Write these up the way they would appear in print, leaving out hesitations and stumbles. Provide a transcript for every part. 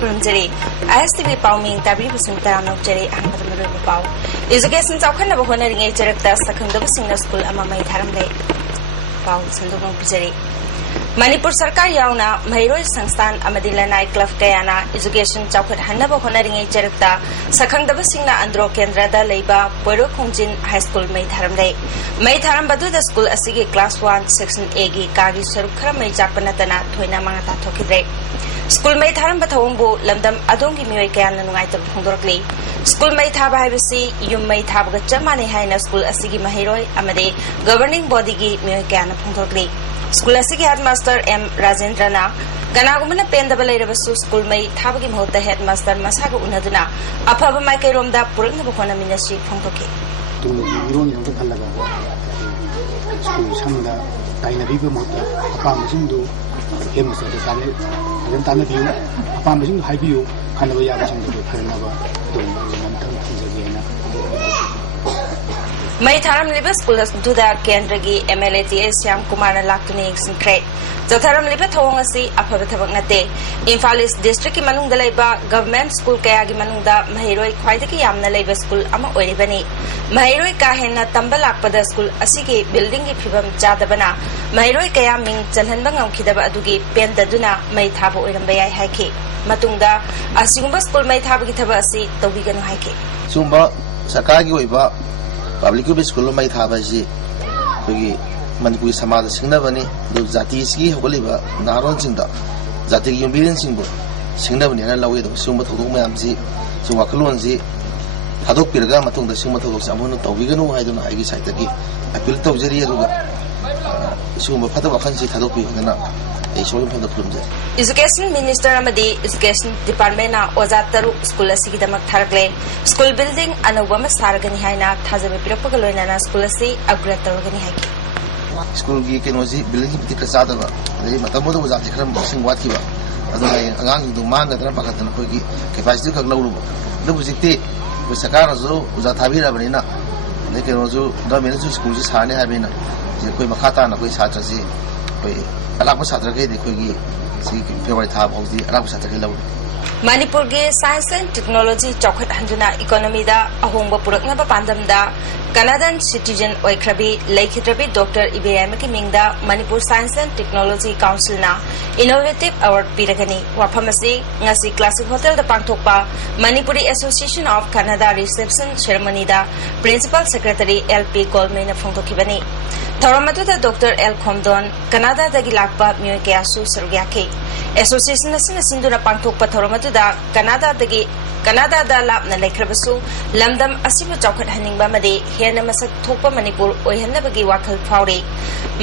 खुरुमजरी ISTV पाउमिंग ताबरी busing तराम नौजरी Ahmad मरुब पाउ education चौखन होनरिंगे जरक्ता सखंदब Singh school अमा मै थारमले पाउ संदोंग पिजरी मणिपुर सरकार यावना महिरोय संस्थान अमदी लनाई क्लब कयाना एजुकेशन चौखट हन्नब होनरिंगे जरक्ता सखंदब सिंह अंद्रो केंद्रदा लेबा पोरो खोंजिन हाई स्कूल मै थारम बदुदा स्कूल असिगे क्लास 1 सेक्शन A गी कागी स्वरूप खरा मै जापनतना थोइना मांगता थोकिद्रे स्कूल मै थारम बथौंबो लमदम अदोंगी मियोय कयाना नुंगाइतब फोंदोरकली स्कूल मै थाबा हाइबसी युम मै थाबगा चमाने हाइना स्कूल असिगे महिरोय अमदे गवर्निंग बॉडी गी मियोय कयाना फोंदोरकली स्कूल असिगे हेडमास्टर M राजेंद्रना गनागुमना पेंदब लेरबसु स्कूल मै थाबगी महत्ता हेडमास्टर मसाग उनदुना अफब माइकेरोमदा पुरंगब होनमिनसि फोंदोके तो इरोन योंग खल्लगा स्कूल संदा ताइनबिबो महत्ता अपामसिंदु हेडमास्टर ताने अदन ताने बियु अपामसिंदु हाइबियु खानबो याबसिंदु फरनबा तो मनथम थंजगेना मै थारम लिबा स्कूल दुदा केंद्र की MLA श्याम कुमार लाक्तुने सिंख्रे जथरम लिबा थोंग असि अफब थबक नते इम्फाल ईस्ट डिस्ट्रिक्ट की मनुंग दलैबा गवर्नमेंट स्कूल कया की मनुंग महिरोय ख्वाइदगी यामना लैबा स्कूल अमा ओइरिबनी महिरोय का हेना तंबा लाकपदा स्कूल असिगे बिल्डिंग की फिबम जादबना महिरोय कया Ming चलहनबा ngamkhidaba adugi pendaduna mai thaba oiramba yai haike matungda asigumba school mai thaba gi thaba asi tawiganu haike sumba सरकार की ओइबा पब्लिक स्कूल मै थाबसी कोई मनपुरी समाज सिंगनबनी दो जाति की होगलिबा नारोन सिंगदा जाति की युम्बिरन सिंगबो सिंगनबनी ना लवे दो सुंब थोदोक मयामसी सु वाखलोनसी थादोक पिरगा मतुंग द सुंब थोदोक सामोन तौबिगनु हाइदुना आइगी साइतगी अपील तौजरी अदुगा सुंब फता वखनसी थादोक पिगना एजुकेशन मिनिस्टर अमदी एजुकेशन डिपार्टमेंट ना ओजा तरु स्कूल असिगी दमक थारगले स्कूल बिल्डिंग अनौबम सारगनी हाइना थाजबे पिरपग लोइनाना स्कूल असि अपग्रेड तौरगनी हाइ स्कूल की केनोजी बिल्डिंग की बितिक सादबा दे मतमोद ओजा दिखरम सिंग वातकिबा अदुना अंगांग दु मांगदना पखतन खोगी कैपेसिटी खक लौरुबो दबु जिक्ति सरकार जो ओजा थाबिराबनिना ने केनोजु गवर्नमेंट जो स्कूल जी सारने हाबिना जे कोई मखाता ना कोई छात्र जी कोई अलाप छात्र के देखोगी सी फेब्रुअरी था होगी अलाप छात्र के लव मणिपुर के साइंस एंड टेक्नोलॉजी चौखट हंजुना इकोनॉमी दा अहोंग पुरकनब पांदमदा कनाडान सिटीजन ओइख्रबी लेखित्रबी डॉक्टर इबेराम के मिंगदा Manipur science and technology council ना इनोवेटिव अवार्ड पिरगनी वाफमसी ngasi क्लासिक होटल दा पांगथोकपा Manipuri association of Canada reception ceremony दा प्रिंसिपल सेक्रेटरी LP गोलमेन फोंदोखिबनी थौरमदुदा डॉक्टर L खोमदोन कनाडा दगी लाकपा मियोय कयासु सरुग्याके एसोसिएशन असना सिंदुना पांगथोकपा थौरमदुदा कनाडा दा लापना लेख्रबसु लमदम असिबु चौखट हनिंगबा मदे हेन मसक थोकपा मणिपुर ओयहनबगी वाखल फाउरे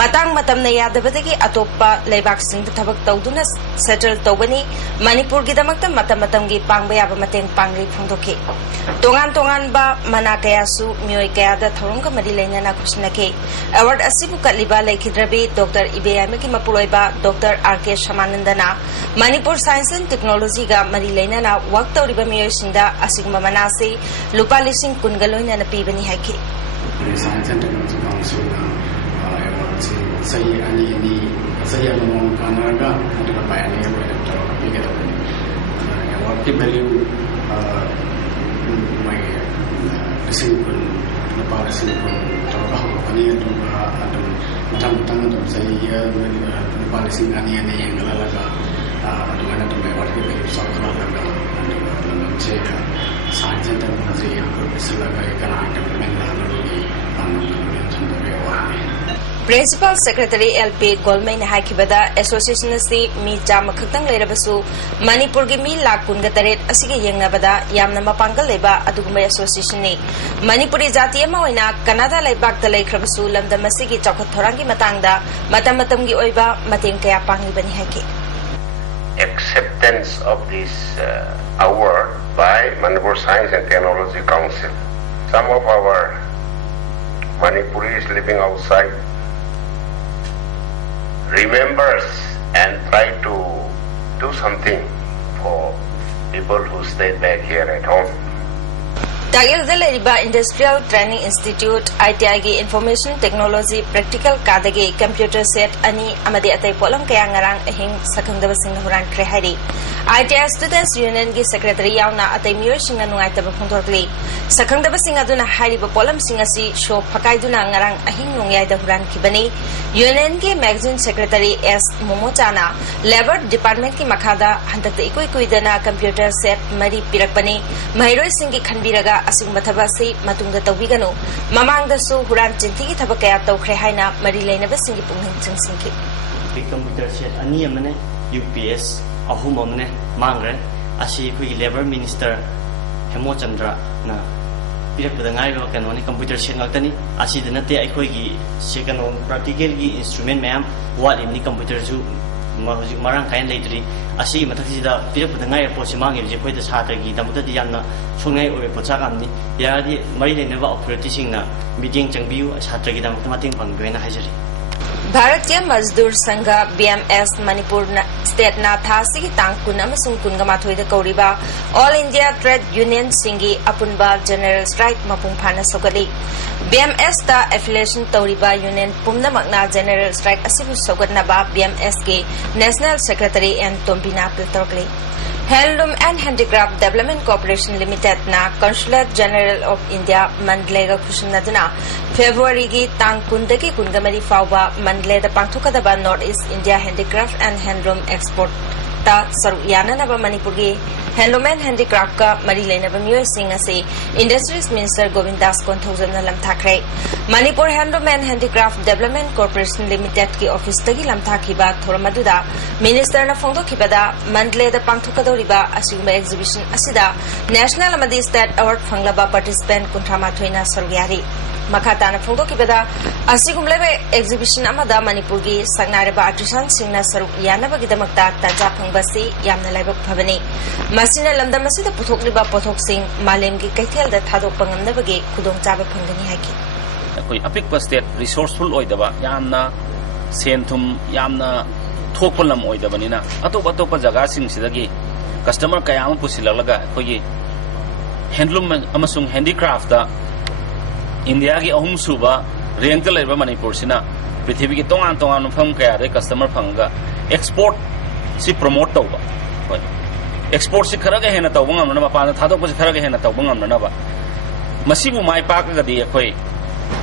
मतंग मतमना यादबदगी अतोपा लेबाक सिंग थबक तौदुना सेटल तौबनी मणिपुर की दमकता मतमतमगी पांगबा याबा मतेंग पांगरी फोंदोके तोंगान बा मना कयासु मियोय कयादा थौरंग मदि लेनाना खुशनके अवार्ड असिबु कलिबा लेखिद्रबी डॉक्टर इबेयामकी मपुरोइबा डॉक्टर RK शमानंदना मणिपुर साइंस एंड टेक्नोलॉजी गा मरि लेनाना वर्क तौरिबा मियोयसिंदा असिगमा मनासे लुपा लिसिंग कुनगलोइना पीबनी हाइके science and technology council award सही अनि सही अमम कानरगा अदुगा पायने अवार्ड पिगेदबनी अवार्ड की वैल्यू मै लिसिंग लुपा लिसिंग तौरगा अनि अदुगा अदुम मतम सही लुपा लिसिंग अनि यंगलागा अदुगा तुम अवार्ड की वैल्यू सकरा लगा से science and technology principal secretary LP गोलमेन हाइकिबदा एसोसिएशन से मी चाम खतंग लेरबसु मणिपुर की मी लाख कुनगा तरेट असिगे यंगनबदा यामना मपांगल लेबा अदुगुम एसोसिएशन ने मणिपुरी जाति अमा ओइना कनाडा लेबाक त लेख्रबसु लमदम असिगे चौखत थोरांगी मतंगदा मतम ओइबा मतेंग कया पांगिबनी हाइके acceptance of this award by Manipur Science and Technology Council. Some of our Manipuris living outside remembers and try to do something for people who stayed back here at home. Tagelda Industrial Training Institute ITI की Information Technology Practical कादगे Computer Set अनि अमदे अतै pollen कया ngarang ahing sakangdaba sing huran kre hari ITI Students Union की Secretary यावना अतै मियोय सिंगना नुंगाइतबा फोंदोरकली सखंगदबा सिंग अदुना हारिबा pollen सिंग असि show फकाइदुना ngarang ahing nongyai da huran kibani Union की Magazine Secretary S Momochana Labor Department की मखादा हंतकते इकोई कुइदना computer set मरी पिरकपनी महिरोय सिंह की खनबिरगा असिंग थबसी मतुंग तौबिगनु ममांगदसु हुरान चिंथी की थबक कया तौख्रे हाइना मरी लेनबा सिंह की पुंगहिं चिंसिंकी कंप्यूटर सेट अनि अमने UPS अहुम अमने मांगरे असी कुई लेबर मिनिस्टर हेमोचंद्र ना पिरकपदा ngairo kanoni computer set ngakani asida nate aikoi gi sekano practical gi instrument mayam what in the computer ju mahujik marang kain leitri asi mathaksida pirakpada ngai posi mangi je khoi da chhatra gi damuda di yamna songai ore pocha kamni yadi mai le neba authority singna meeting changbiu chhatra gi damuda mating pangbeina hajari Bharat के मजदूर संघ BMS Manipur state ना थासी की तांकुन अमसुंग कुनगमाथोय द कौरिबा ऑल इंडिया ट्रेड यूनियन सिंगी अपुनबा जनरल स्ट्राइक मपुंग फाना सगली BMS ता एफिलिएशन तौरिबा यूनियन पुमनमकना जनरल स्ट्राइक असिबु सगतनाबा BMS के नेशनल सेक्रेटरी एन तोम्बिना पिलतोकले Handloom and Handicraft Development Corporation Limited na Consulate General of India Mandlega Kushinaduna February gi tang kundagi kungamari fauba Mandle da pangthukadaba North East India Handicraft and Handloom Export ta saruyana naba Manipur gi Handloom and Handicraft ka mari lenaba myoy sing ase Industries Minister Govindas Konthojana lamthakre Manipur Handloom and Handicraft Development Corporation Limited ki office tagi lamthakiba thoramaduda Minister na phongdokibada Mandle da pangthukadoriba asigba exhibition asida National amadi State Award phanglaba participant kunthamathoi saruyari Makhatana phongdokibada asigumlebe exhibition amada Manipur gi sagnareba artisan singna saruk yanabagi damakta taja basi yamna laibak phabani masina lamdam asida puthokliba pothok sing malem gi kaithel da thadok pangamnabagi khudong chaba phangani haiki koi apik state resourceful oidaba yamna senthum yamna thokpalam oidabani na atop jaga sing sidagi customer kayam pusilalaga koi handloom amasung handicraft da India ki ahum suba rank laiba Manipur sina prithvi ki tongan pham kaya de customer phanga export si promote tauba export si khara ga hena tauba ngamna ba pa thadok si khara ga hena tauba ngamna ba masibu mai pak ga di khoi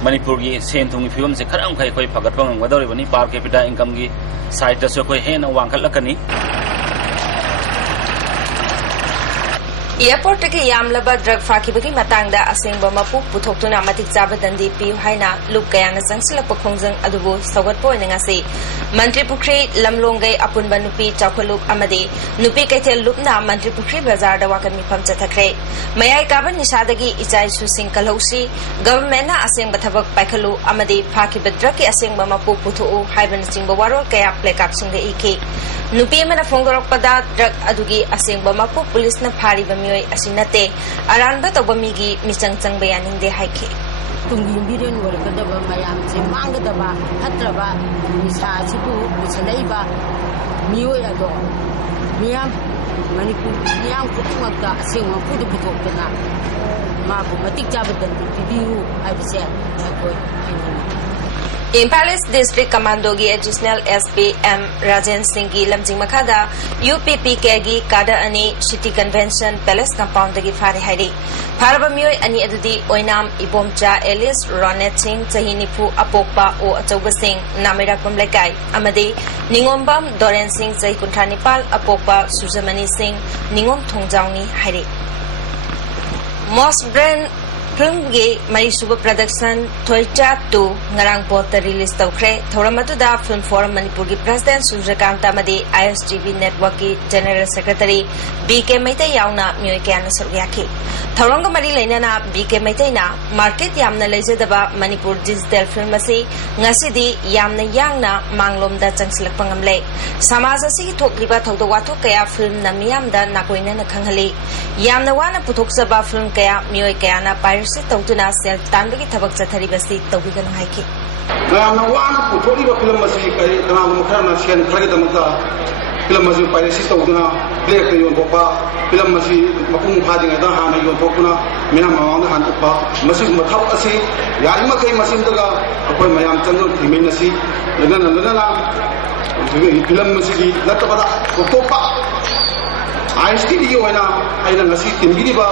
Manipur gi senthung gi film se kharam khai khoi phagat pang ngadori bani per capita income gi side se khoi hena wangkhat lakani Airport ke yamlaba drug fakibagi matangda asengba mapu puthokuna matik chaba dandi piu haina lup kayana sangsila pakhongjang adubu sawatpo ningase Mantri Pukri lamlongai apunba nupi chawkhaluk amade nupi kaithel lupna Mantri Pukri bazar da wakan mifam chathakre mayai kaban nisadagi ichai susing kalhausi government na asengba thabak paikhalu amade fakibad drug ki asengba mapu puthu haiban singba warol kaya plekap singga ike nupi mana phongdorokpada drug adugi asengba mapu police na phari bamioi asinate aranba tobamigi michang changba yaninde haike Tungi biren warkadaba mayam se mangadaba hatraba misa sibu misalaiba mioi ado miyam Manipur miyam kutumagda asingwa pudu pitokna mabu matik jabadan bibiu aibse akoi Impala's District Commando gi Additional SP M Rajan Singh gi lamjing makhada UPPK gi kada ani City Convention Palace compound gi phare hairi pharaba mioi ani adudi oinam ibomcha Elias Ronet Singh chahinifu apokpa o achauba Singh namera pamlekai amade ningombam Doren Singh chai kunthanipal apokpa Sujamani Singh ningom thongjauni hairi Most brand film ge Marisuba production Thoicha 2 ngarang pota release tawkre thoramatuda film forum Manipur gi president Surjakanta madi ISTV network ki general secretary BK Maitai yauna myoy kayana saryaki thoronga mari leinana BK Maitai na market yamna lejedaba Manipur digital film asi ngasidi yamna yangna manglomda changsilak pangamle samaj asi thokliba thawdawato kaya film na miyamda nakoina na khanghali yamna wana puthokjaba film kaya myoy kayana se tawtuna self tanbagi thabak chathari basi tawbigan haiki na wana puthori ba film masi kai kana mukhana shen khage damata film masi piracy tawtuna play ka yon bopa film masi mapung phadinga da hana yon bokuna mina mawang han tukpa masi mathau asi yarima kai masim daga akoi mayam chandu thimin asi lana film masi gi latabada kopa ISTV होना अगर नसी तिम्बिरीबा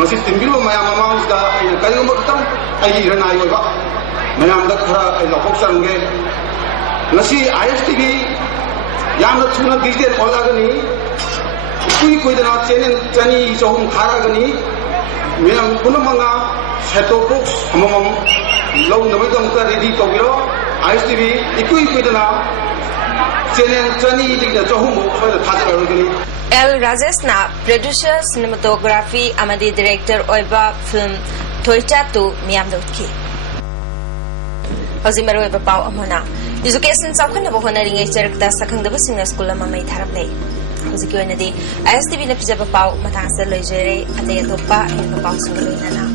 नसी तिम्बिरो मयाम मांगदा अगर करीब मकतम अगी रनाई होगा मयाम दा खरा लपोक संगे नसी ISTV याम दा चुना डिजिटल ओलागनी कोई दना चैनल चनी चहुम खारागनी मयाम पुनमंगा सेटो बॉक्स हमम लौ नबदम का रेडी तोगिरो ISTV कोई दना चैनल चनी दिगदा चहुम खोय थाजगनी L. Rajesh na producer cinematography amadi director oiba film Thoichatu miyam dotki. Hozi maro oiba pau amona education chawkhana bo honaringai charakta sakhangdaba singna school ama mai tharap nei. Hozi ki oina di ISTV na pijaba pau matang sa loijere ate atopa e pau singa loina na.